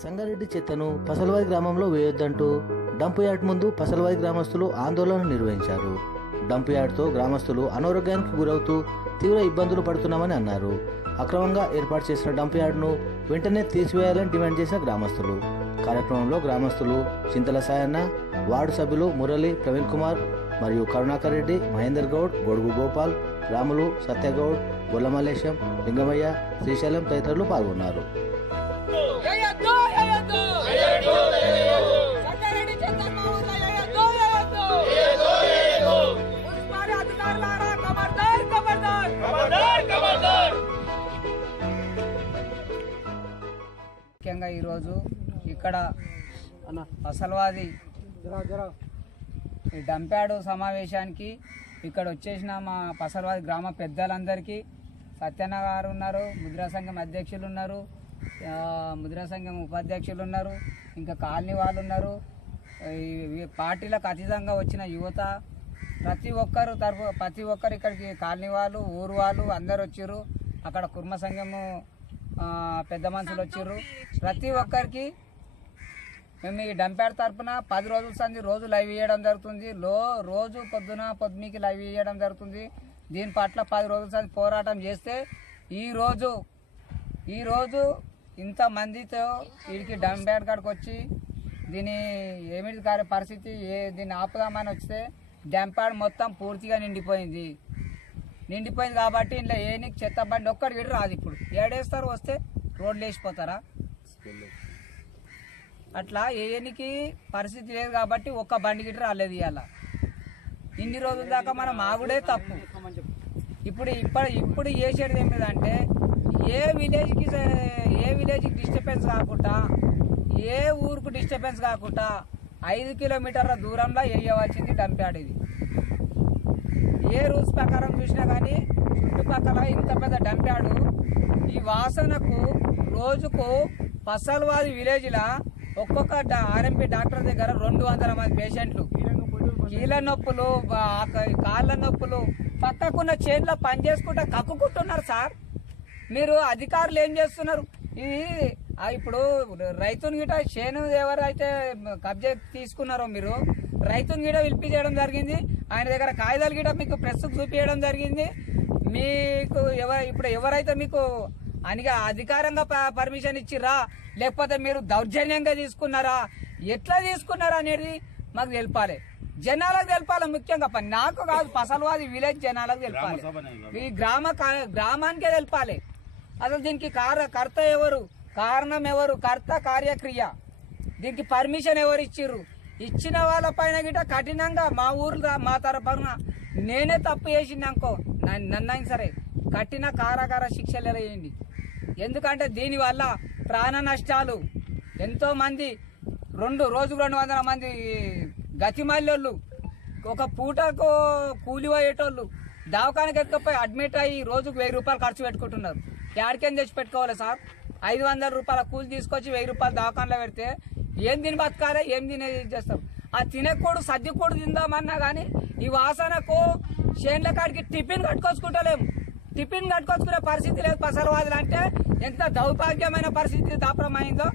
సంగారెడ్డి చెత్తను పసలవాయి గ్రామంలో వేయొద్దంటూ dump yard ముందు పసలవాయి గ్రామస్తులు ఆందోళన నిర్వహించారు. డంప్ యార్డ్తో గ్రామస్తులు అనారోగ్యానికి గురవుతూ తీవ్ర ఇబ్బందులు పడుతున్నామని అన్నారు. అక్రమంగా ఏర్పాటు చేసిన డంప్ యార్డ్ను వెంటనే తీసివేయాలని డిమాండ్ చేసిన గ్రామస్తులు. కార్యక్రమంలో గ్రామస్తులు చింతల సాయన్న, వార్డు సభ్యులు మురళి, ప్రవీణ్ కుమార్ మరియు కరుణాకర్ రెడ్డి, మహేందర్ గౌడ్, గొడుగు గోపాల్, రాములు, సత్యగౌడ్, గొల్లమల్లేశం, లింగమయ్య, శ్రీశైలం తదితరులు పాల్గొన్నారు. ముఖ్యంగా ఈరోజు ఇక్కడ అసల్వాది ఈ డంప్యార్డు సమావేశానికి ఇక్కడ వచ్చేసిన మా పసల్వాది గ్రామ పెద్దలందరికీ, సత్యన్న గారు ఉన్నారు, ముద్రా సంఘం అధ్యక్షులు ఉన్నారు, ముద్రా సంఘం ఉపాధ్యక్షులు ఉన్నారు, ఇంకా కాలనీ వాళ్ళు ఉన్నారు, ఈ పార్టీలకు అతీతంగా వచ్చిన యువత ప్రతి ఒక్కరు ఇక్కడికి కాలనీ వాళ్ళు, ఊరు వాళ్ళు అందరు వచ్చారు. అక్కడ కుర్మ సంఘము పెద్ద మనుషులు వచ్చారు. ప్రతి ఒక్కరికి మేము ఈ డంప్యార్డ్ తరఫున 10 రోజుల సంది రోజు లైవ్ ఇవ్వడం జరుగుతుంది. రోజు పొద్దునకి లైవ్ ఇవ్వడం జరుగుతుంది. దీని పట్ల 10 రోజుల సంది పోరాటం చేస్తే ఈరోజు ఇంతమందితో వీడికి డంప్యార్డ్ కాడికి వచ్చి దీని ఏమిటి పరిస్థితి దీన్ని ఆపుదామని వస్తే డంప్యార్డ్ మొత్తం పూర్తిగా నిండిపోయింది కాబట్టి ఇంట్లో ఏనికి చెత్త బండి ఒక్కడి గిడి రాదు. ఇప్పుడు ఏడేస్తారు, వస్తే రోడ్లు వేసిపోతారా? అట్లా ఏనికి పరిస్థితి లేదు కాబట్టి ఒక్క బండి గిడి రాలేదు. ఇవాళ ఇన్ని రోజుల దాకా మనం ఆగుడే తప్పు. ఇప్పుడు చేసేది ఏమిటంటే ఏ విలేజ్కి డిస్టర్బెన్స్ కాకుండా, ఏ ఊరుకు డిస్టర్బెన్స్ కాకుండా 5 కిలోమీటర్ల దూరంలో వేయవలసింది డంప్యార్డ్. ఇది ఏ రూల్స్ ప్రకారం చూసినా కానీ చుట్టుపక్కల ఇంత పెద్ద డంప్యార్డు ఈ వాసనకు రోజుకు పసల్వాది విలేజ్లో ఒక్కొక్క ఆర్ఎంపీ డాక్టర్ దగ్గర 200 మంది పేషెంట్లు కీళ్ళ నొప్పులు, కాళ్ళ నొప్పులు, పక్కకున్న చేతిలో పని చేసుకుంటా కక్కుకుంటున్నారు. సార్, మీరు అధికారులు ఏం చేస్తున్నారు? ఇది ఇప్పుడు రైతుని గిట చేను ఎవరైతే కబ్జా తీసుకున్నారో మీరు రైతుని గిట పిలిపించడం జరిగింది. ఆయన దగ్గర కాగితాలు గిట మీకు ప్రెస్కు చూపించడం జరిగింది. మీకు ఇప్పుడు ఎవరైతే మీకు అనిగా అధికారంగా పర్మిషన్ ఇచ్చిర్రా, లేకపోతే మీరు దౌర్జన్యంగా తీసుకున్నారా, ఎట్లా తీసుకున్నారా అనేది మాకు తెలపాలి, జనాలకు తెలపాలి. ముఖ్యంగా నాకు కాదు, పసల్వాది విలేజ్ జనాలకు తెలపాలి, ఈ గ్రామానికే తెలపాలి. అసలు దీనికి కర్త ఎవరు, కారణం ఎవరు, కర్త కార్యక్రియ, దీనికి పర్మిషన్ ఎవరు ఇచ్చిర్రు, ఇచ్చిన వాళ్ళ పైన గిట కఠినంగా మా తరఫున నేనే తప్పు చేసిందనుకో నన్నైనా సరే కఠిన కారాగార శిక్షలు వేయండి. ఎందుకంటే దీనివల్ల ప్రాణ నష్టాలు, ఎంతో మంది రోజుకు 200 మంది గతిమల్లోళ్ళు, ఒక పూటకు కూలి పోయేటోళ్ళు దవాఖానకి ఎత్తుకపోయి అడ్మిట్ అయ్యి రోజుకు 1000 రూపాయలు ఖర్చు పెట్టుకుంటున్నారు. ఎక్కడికేం తెచ్చి పెట్టుకోవాలి సార్? 500 రూపాయల కూలి తీసుకొచ్చి 1000 రూపాయలు దవాఖానలో పెడితే ఏం తిని బతకాలి, ఏం తినే చేస్తాం? ఆ తినకూడు సర్దికూడు తిందామన్నా కానీ ఈ వాసనకు చేన్ల కాడికి టిఫిన్ కట్టుకొచ్చుకుంటలేము. టిఫిన్ కట్టుకొచ్చుకునే పరిస్థితి లేదు. పసల్వాదులు అంటే ఎంత దౌర్భాగ్యమైన పరిస్థితి దాపరమైందో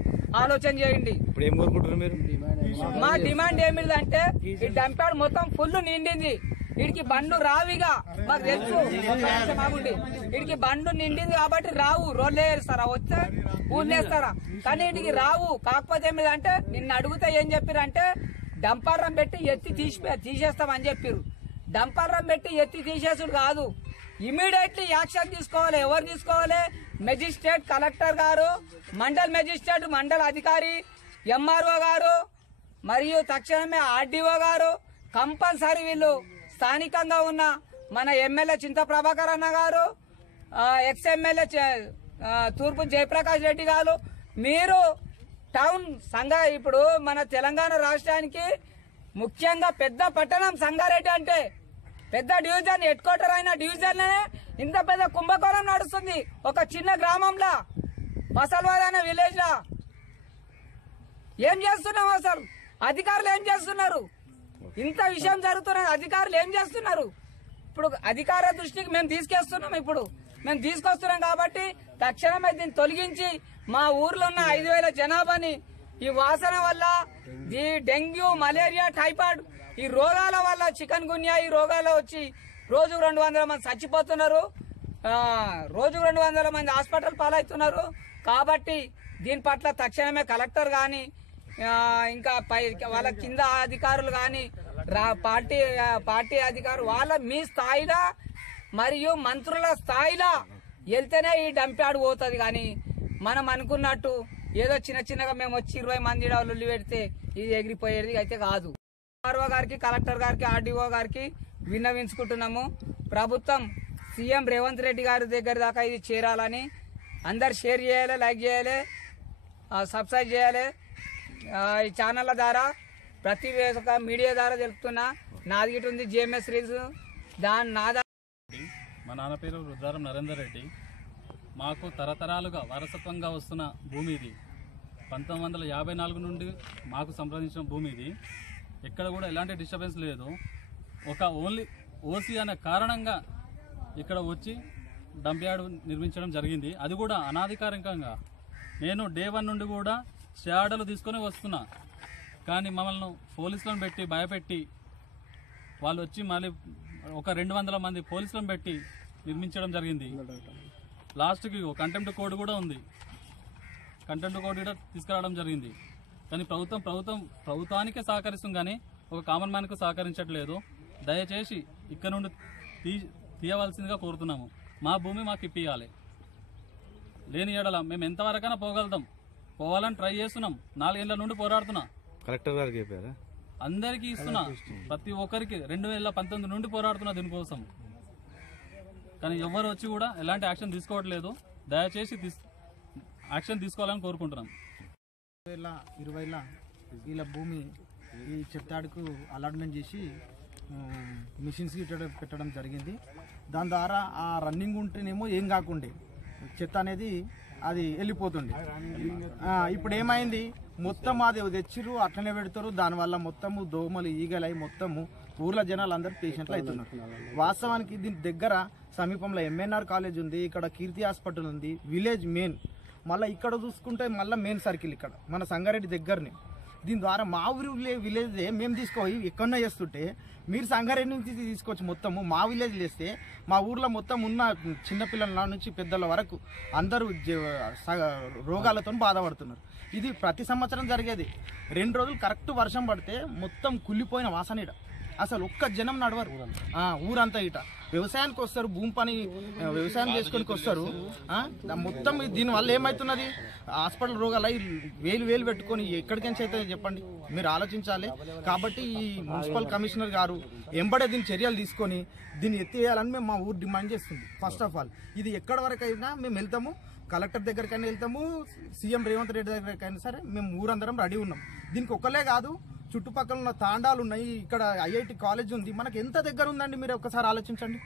ఆలోచన చేయండి. మా డిమాండ్ ఏమిటంటే ఈ డంప్యార్డ్ మొత్తం ఫుల్ నిండింది. వీడికి బండ్లు రావిగా మాకు తెలుసు, వీడికి బండ్లు నిండింది కాబట్టి రావు. రోడ్లు వేస్తారా, వస్తే ఊళ్ళు వేస్తారా, కానీ వీడికి రావు. కాకపోతే ఏమిటంటే నిన్ను అడిగితే ఏం చెప్పారంటే డంపర్రం పెట్టి ఎత్తి తీసేస్తామని చెప్పారు. డంపర్రం పెట్టి ఎత్తి తీసేసుడు కాదు, ఇమీడియట్లీ యాక్షన్ తీసుకోవాలి. ఎవరు తీసుకోవాలి? మెజిస్ట్రేట్, కలెక్టర్ గారు, మండల్ మెజిస్ట్రేట్, మండల అధికారి, ఎంఆర్ఓ గారు, మరియు తక్షణమే ఆర్డీఓ గారు. కంపల్సరీ వీళ్ళు స్థానికంగా ఉన్న మన ఎమ్మెల్యే చింత ప్రభాకర్ అన్న గారు, ఎక్స్ ఎమ్మెల్యే తూర్పు జయప్రకాష్ రెడ్డి గారు, మీరు టౌన్ ఇప్పుడు మన తెలంగాణ రాష్ట్రానికి ముఖ్యంగా పెద్ద పట్టణం సంగారెడ్డి అంటే పెద్ద డివిజన్, హెడ్ క్వార్టర్ అయిన డివిజన్లోనే ఇంత పెద్ద కుంభకోణం నడుస్తుంది. ఒక చిన్న గ్రామంలో పసల్వాది అనే విలేజ్లో ఏం చేస్తున్నాం? అసలు అధికారులు ఏం చేస్తున్నారు? ఇంత విషయం జరుగుతున్నది, అధికారులు ఏం చేస్తున్నారు? ఇప్పుడు అధికార దృష్టికి మేము తీసుకొస్తున్నాం కాబట్టి తక్షణమే దీన్ని తొలగించి మా ఊర్లో ఉన్న 5,000 జనాభాని ఈ వాసన వల్ల ఈ డెంగ్యూ, మలేరియా, టైఫాయిడ్ ఈ రోగాల వల్ల, చికెన్ గున్యా ఈ రోగాలు వచ్చి రోజుకు 200 మంది చచ్చిపోతున్నారు. రోజుకు 200 మంది హాస్పిటల్ పాలవుతున్నారు. కాబట్టి దీని పట్ల తక్షణమే కలెక్టర్ గాని ఇంకా పై వాళ్ళ కింద అధికారులు గాని పార్టీ అధికారులు వాళ్ళ మీ స్థాయిలో మరియు మంత్రుల స్థాయిలో వెళ్తేనే ఈ డంప్యార్డ్ పోతుంది. కానీ మనం అనుకున్నట్టు ఏదో చిన్నగా మేము వచ్చి 20 మంది లొల్లి పెడితే ఇది ఎగిరిపోయేది అయితే కాదు. ఆర్ఓ గారికి, కలెక్టర్ గారికి, ఆర్డీఓ గారికి విన్నవించుకుంటున్నాము. ప్రభుత్వం సీఎం రేవంత్ రెడ్డి గారి దగ్గర దాకా ఇది చేరాలని అందరు షేర్ చేయాలి, లైక్ చేయాలి, సబ్స్క్రైబ్ చేయాలి. ఈ ఛానళ్ళ ద్వారా ప్రతి ఒక్క మీడియా ద్వారా తెలుపుతున్నా. నాది గిట్ ఉంది జిఎంఎస్ రీల్స్. మా నాన్న పేరు రుద్రారం నరేందర్ రెడ్డి. మాకు తరతరాలుగా వారసత్వంగా వస్తున్న భూమి ఇది. 1954 నుండి మాకు సంప్రదించిన భూమి ఇది. ఎక్కడ కూడా ఎలాంటి డిస్టర్బెన్స్ లేదు. ఒక ఓన్లీ ఓసీ అనే కారణంగా ఇక్కడ వచ్చి డంప్ యార్డ్ నిర్మించడం జరిగింది. అది కూడా అనాధికారికంగా. నేను డే 1 నుండి కూడా షాడలు తీసుకొని వస్తున్నా. కానీ మమ్మల్ని పోలీసులను పెట్టి భయపెట్టి వాళ్ళు వచ్చి మళ్ళీ ఒక 200 మంది పోలీసులను పెట్టి నిర్మించడం జరిగింది. లాస్ట్కి కంటెంప్ట్ కోడ్ కూడా ఉంది. కంటెంప్ట్ కోడ్ కూడా తీసుకురావడం జరిగింది. కానీ ప్రభుత్వానికే సహకరిస్తుంది, కానీ ఒక కామన్ మ్యాన్కు సహకరించట్లేదు. దయచేసి ఇక్కడ నుండి తీయవలసిందిగా కోరుతున్నాము. మా భూమి మాకు ఇప్పియాలి. లేని ఏడల మేము ఎంతవరకైనా పోగలుగుతాం. పోవాలని ట్రై చేస్తున్నాం. 4 ఏళ్ల నుండి పోరాడుతున్నా. కలెక్టర్ గారికి చెప్పారా? అందరికీ ఇస్తున్నా. ప్రతి ఒక్కరికి 2019 నుండి పోరాడుతున్నా దీనికోసం. కానీ ఎవరు వచ్చి కూడా ఎలాంటి యాక్షన్ తీసుకోవట్లేదు. దయచేసి యాక్షన్ తీసుకోవాలని కోరుకుంటున్నాం. 2020 వీళ్ళ భూమి ఈ చెత్తాడుకు అలాట్మెంట్ చేసి మిషన్స్కి పెట్టడం జరిగింది. దాని ద్వారా ఆ రన్నింగ్ ఉంటేనేమో ఏం కాకుండే చెత్త అనేది అది వెళ్ళిపోతుంది. ఇప్పుడు ఏమైంది, మొత్తం అది తెచ్చిరు అట్లనే పెడతారు. దానివల్ల మొత్తము దోమలు, ఈగలై మొత్తము ఊర్ల జనాలు అందరూ పేషెంట్లు అవుతున్నారు. వాస్తవానికి దీని దగ్గర సమీపంలో ఎంఎన్ఆర్ కాలేజ్ ఉంది, ఇక్కడ కీర్తి హాస్పిటల్ ఉంది, విలేజ్ మెయిన్. మళ్ళీ ఇక్కడ చూసుకుంటే మళ్ళీ మెయిన్ సర్కిల్ ఇక్కడ మన సంగారెడ్డి దగ్గరనే. దీని ద్వారా మా ఊరి విలేజ్ మేము తీసుకోయి ఎక్కడన్నా చేస్తుంటే మీరు సంగారెడ్డి నుంచి తీసుకోవచ్చు. మొత్తము మా విలేజ్ వేస్తే మా ఊర్లో మొత్తం ఉన్న చిన్నపిల్లల నుంచి పెద్దల వరకు అందరూ రోగాలతో బాధపడుతున్నారు. ఇది ప్రతి సంవత్సరం జరిగేది. 2 రోజులు కరెక్ట్ వర్షం పడితే మొత్తం కుళ్ళిపోయిన వాసన ఇట. అసలు ఒక్క జనం నడవరు. ఊరంతా ఇట వ్యవసాయానికి వస్తారు, భూమి పని వ్యవసాయం చేసుకోనికి వస్తారు. మొత్తం దీనివల్ల ఏమవుతున్నది, హాస్పిటల్ రోగాలు వేలు పెట్టుకొని ఎక్కడికెంచి అయితే చెప్పండి, మీరు ఆలోచించాలి. కాబట్టి ఈ మున్సిపల్ కమిషనర్ గారు ఎంబడే దీని చర్యలు తీసుకొని దీన్ని ఎత్తేయాలని మేము మా ఊరు డిమాండ్ చేస్తుంది. ఫస్ట్ ఆఫ్ ఆల్ ఇది ఎక్కడి వరకు అయినా మేము వెళ్తాము, కలెక్టర్ దగ్గరికైనా వెళ్తాము, సీఎం రేవంత్ రెడ్డి దగ్గరికైనా సరే మేము ఊరందరం రెడీ ఉన్నాం. దీనికి ఒక్కలే కాదు, చుట్టుపక్కల ఉన్న తాండాలు ఉన్నాయి, ఇక్కడ ఐఐటి కాలేజ్ ఉంది, మనకు ఎంత దగ్గర ఉందండి మీరు ఒక్కసారి ఆలోచించండి.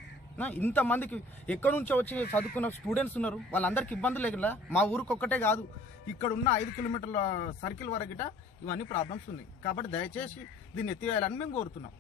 ఇంతమందికి ఎక్కడి నుంచో వచ్చి చదువుకున్న స్టూడెంట్స్ ఉన్నారు, వాళ్ళందరికీ ఇబ్బందులు లేకుండా మా ఊరికి ఒక్కటే కాదు ఇక్కడ ఉన్న 5 కిలోమీటర్ల సర్కిల్ వరకు ఇవన్నీ ప్రాబ్లమ్స్ ఉన్నాయి. కాబట్టి దయచేసి దీన్ని ఎత్తివేయాలని మేము కోరుతున్నాం.